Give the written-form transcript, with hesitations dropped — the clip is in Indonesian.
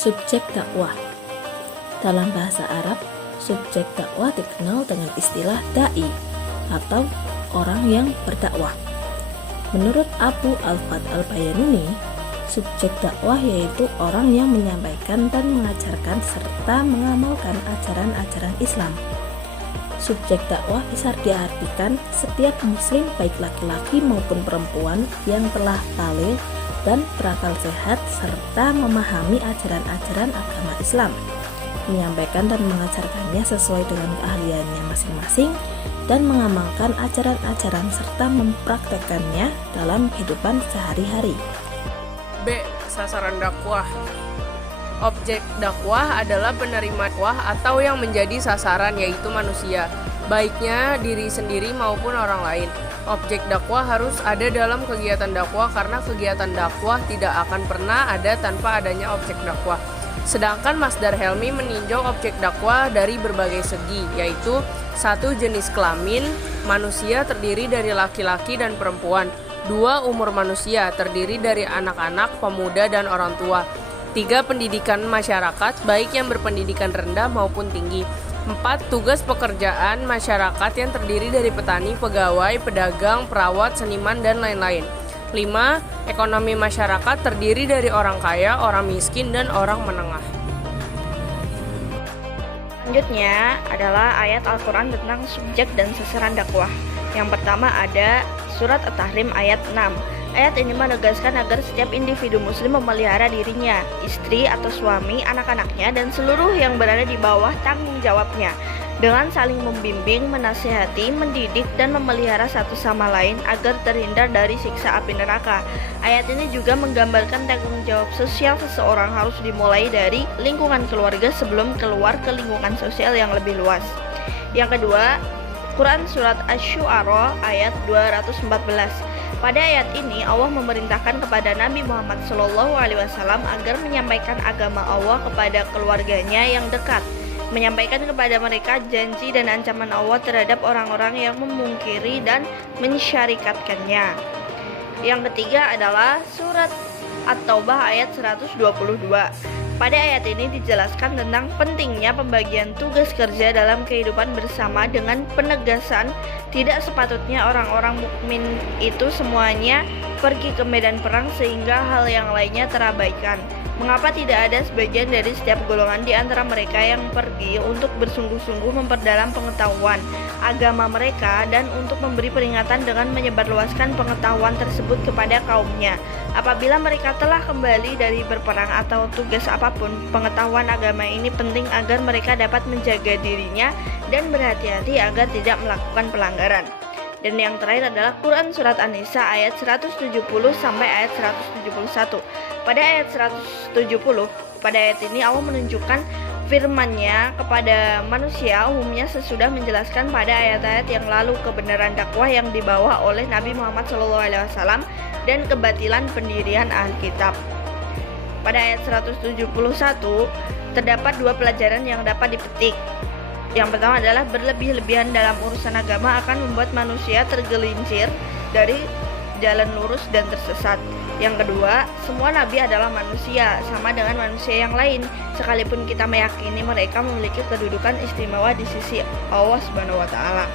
Subjek dakwah. Dalam bahasa Arab, subjek dakwah dikenal dengan istilah da'i atau orang yang berdakwah. Menurut Abu Al-Fat Al-Bayanuni, subjek dakwah yaitu orang yang menyampaikan dan mengajarkan serta mengamalkan ajaran-ajaran Islam. Subjek dakwah bisa diartikan setiap muslim baik laki-laki maupun perempuan yang telah baligh dan berakal sehat serta memahami ajaran-ajaran agama Islam, menyampaikan dan mengajarkannya sesuai dengan keahliannya masing-masing dan mengamalkan ajaran-ajaran serta mempraktekannya dalam kehidupan sehari-hari. B. Sasaran dakwah. Objek dakwah adalah penerima dakwah atau yang menjadi sasaran, yaitu manusia, baiknya diri sendiri maupun orang lain. Objek dakwah harus ada dalam kegiatan dakwah karena kegiatan dakwah tidak akan pernah ada tanpa adanya objek dakwah. Sedangkan Masdar Helmi meninjau objek dakwah dari berbagai segi, yaitu 1. Jenis kelamin, manusia terdiri dari laki-laki dan perempuan. 2. Umur manusia terdiri dari anak-anak, pemuda, dan orang tua. 3. Pendidikan masyarakat, baik yang berpendidikan rendah maupun tinggi. 4. Tugas pekerjaan masyarakat yang terdiri dari petani, pegawai, pedagang, perawat, seniman, dan lain-lain. 5. Ekonomi masyarakat terdiri dari orang kaya, orang miskin, dan orang menengah. Selanjutnya adalah ayat Al-Quran tentang subjek dan sasaran dakwah. Yang pertama ada surat At-Tahrim ayat 6. Ayat ini menegaskan agar setiap individu muslim memelihara dirinya, istri atau suami, anak-anaknya, dan seluruh yang berada di bawah tanggung jawabnya, dengan saling membimbing, menasihati, mendidik, dan memelihara satu sama lain agar terhindar dari siksa api neraka. Ayat ini juga menggambarkan tanggung jawab sosial seseorang harus dimulai dari lingkungan keluarga sebelum keluar ke lingkungan sosial yang lebih luas. Yang kedua, Quran Surat Asy-Syu'ara ayat 214. Pada ayat ini Allah memerintahkan kepada Nabi Muhammad SAW agar menyampaikan agama Allah kepada keluarganya yang dekat, menyampaikan kepada mereka janji dan ancaman Allah terhadap orang-orang yang memungkiri dan mensyarikatkannya. Yang ketiga adalah surat At-Taubah ayat 122. Pada ayat ini dijelaskan tentang pentingnya pembagian tugas kerja dalam kehidupan bersama dengan penegasan tidak sepatutnya orang-orang mukmin itu semuanya pergi ke medan perang sehingga hal yang lainnya terabaikan. Mengapa tidak ada sebagian dari setiap golongan di antara mereka yang pergi untuk bersungguh-sungguh memperdalam pengetahuan agama mereka dan untuk memberi peringatan dengan menyebarluaskan pengetahuan tersebut kepada kaumnya. Apabila mereka telah kembali dari berperang atau tugas apapun, pengetahuan agama ini penting agar mereka dapat menjaga dirinya dan berhati-hati agar tidak melakukan pelanggaran. Dan yang terakhir adalah Quran Surat An-Nisa ayat 170 sampai ayat 171. Pada ayat 170, pada ayat ini Allah menunjukkan firman-Nya kepada manusia umumnya sesudah menjelaskan pada ayat-ayat yang lalu kebenaran dakwah yang dibawa oleh Nabi Muhammad SAW dan kebatilan pendirian ahli kitab. Pada ayat 171 terdapat dua pelajaran yang dapat dipetik. Yang pertama adalah berlebih-lebihan dalam urusan agama akan membuat manusia tergelincir dari jalan lurus dan tersesat. Yang kedua, semua nabi adalah manusia, sama dengan manusia yang lain, sekalipun kita meyakini mereka memiliki kedudukan istimewa di sisi Allah Subhanahu wa Ta'ala.